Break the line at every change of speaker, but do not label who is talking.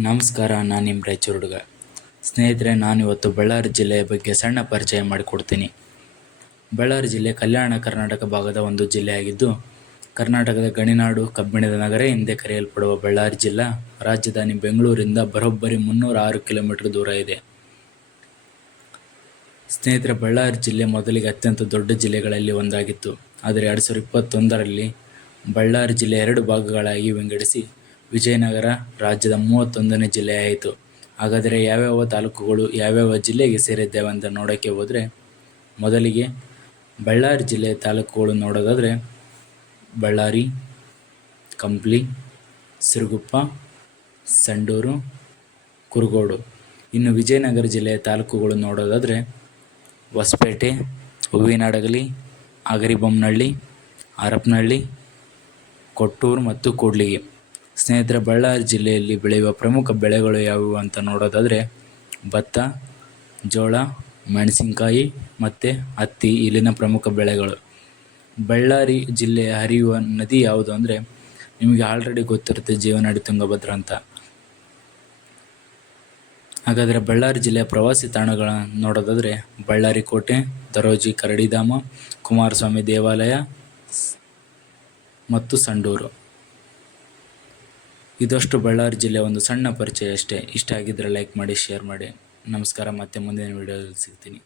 ನಮಸ್ಕಾರ, ನಾನು ನಿಮ್ಮ ರಾಯಚೂರು ಹುಡುಗ. ಸ್ನೇಹಿತರೆ ನಾನಿವತ್ತು ಬಳ್ಳಾರಿ ಜಿಲ್ಲೆಯ ಬಗ್ಗೆ ಸಣ್ಣ ಪರಿಚಯ ಮಾಡಿಕೊಡ್ತೀನಿ. ಬಳ್ಳಾರಿ ಜಿಲ್ಲೆ ಕಲ್ಯಾಣ ಕರ್ನಾಟಕ ಭಾಗದ ಒಂದು ಜಿಲ್ಲೆಯಾಗಿದ್ದು, ಕರ್ನಾಟಕದ ಗಣಿನಾಡು, ಕಬ್ಬಿಣದ ನಗರ ಎಂದೇ ಕರೆಯಲ್ಪಡುವ ಬಳ್ಳಾರಿ ಜಿಲ್ಲಾ, ರಾಜಧಾನಿ ಬೆಂಗಳೂರಿಂದ ಬರೋಬ್ಬರಿ ಮುನ್ನೂರ ಆರು ಕಿಲೋಮೀಟರ್ ದೂರ ಇದೆ. ಸ್ನೇಹಿತರೆ, ಬಳ್ಳಾರಿ ಜಿಲ್ಲೆ ಮೊದಲಿಗೆ ಅತ್ಯಂತ ದೊಡ್ಡ ಜಿಲ್ಲೆಗಳಲ್ಲಿ ಒಂದಾಗಿತ್ತು. ಆದರೆ ಎರಡು ಸಾವಿರದ ಇಪ್ಪತ್ತೊಂದರಲ್ಲಿ ಬಳ್ಳಾರಿ ಜಿಲ್ಲೆ ಎರಡು ಭಾಗಗಳಾಗಿ ವಿಂಗಡಿಸಿ ವಿಜಯನಗರ ರಾಜ್ಯದ ಮೂವತ್ತೊಂದನೇ ಜಿಲ್ಲೆಯಾಯಿತು ಹಾಗಾದರೆ ಯಾವ್ಯಾವ ತಾಲೂಕುಗಳು ಯಾವ್ಯಾವ ಜಿಲ್ಲೆಗೆ ಸೇರಿದ್ದೇವೆ ಅಂತ ನೋಡೋಕ್ಕೆ ಹೋದರೆ ಮೊದಲಿಗೆ ಬಳ್ಳಾರಿ ಜಿಲ್ಲೆಯ ತಾಲೂಕುಗಳು ನೋಡೋದಾದರೆ ಬಳ್ಳಾರಿ, ಕಂಪ್ಲಿ, ಸಿರುಗುಪ್ಪ, ಸಂಡೂರು, ಕುರುಗೋಡು. ಇನ್ನು ವಿಜಯನಗರ ಜಿಲ್ಲೆಯ ತಾಲೂಕುಗಳು ನೋಡೋದಾದರೆ ಹೊಸಪೇಟೆ, ಹೂವಿನಡಗಲಿ ಅಗರಿಬೊಮ್ಮನಹಳ್ಳಿ ಹರಪನಹಳ್ಳಿ, ಕೊಟ್ಟೂರು ಮತ್ತು ಕೂಡ್ಲಿಗಿ. ಸ್ನೇಹಿತರೆ, ಬಳ್ಳಾರಿ ಜಿಲ್ಲೆಯಲ್ಲಿ ಬೆಳೆಯುವ ಪ್ರಮುಖ ಬೆಳೆಗಳು ಯಾವುವು ಅಂತ ನೋಡೋದಾದರೆ, ಭತ್ತ, ಜೋಳ, ಮೆಣಸಿನಕಾಯಿ ಮತ್ತು ಹತ್ತಿ ಇಲ್ಲಿನ ಪ್ರಮುಖ ಬೆಳೆಗಳು. ಬಳ್ಳಾರಿ ಜಿಲ್ಲೆಯ ಹರಿಯುವ ನದಿ ಯಾವುದು ಅಂದರೆ, ನಿಮಗೆ ಆಲ್ರೆಡಿ ಗೊತ್ತಿರುತ್ತೆ ಜೀವನಾಡಿ ತುಂಗಭದ್ರ ಅಂತ. ಹಾಗಾದರೆ ಬಳ್ಳಾರಿ ಜಿಲ್ಲೆಯ ಪ್ರವಾಸಿ ತಾಣಗಳನ್ನು ನೋಡೋದಾದರೆ, ಬಳ್ಳಾರಿ ಕೋಟೆ, ದರೋಜಿ ಕರಡಿಧಾಮ ಕುಮಾರಸ್ವಾಮಿ ದೇವಾಲಯ ಮತ್ತು ಸಂಡೂರು. ಇದಷ್ಟು ಬಳ್ಳಾರಿ ಜಿಲ್ಲೆ ಒಂದು ಸಣ್ಣ ಪರಿಚಯ ಅಷ್ಟೇ. ಇಷ್ಟ ಆಗಿದ್ದರೆ ಲೈಕ್ ಮಾಡಿ ಶೇರ್ ಮಾಡಿ. ನಮಸ್ಕಾರ, ಮತ್ತೆ ಮುಂದಿನ ವೀಡಿಯೋದಲ್ಲಿ ಸಿಗ್ತೀನಿ.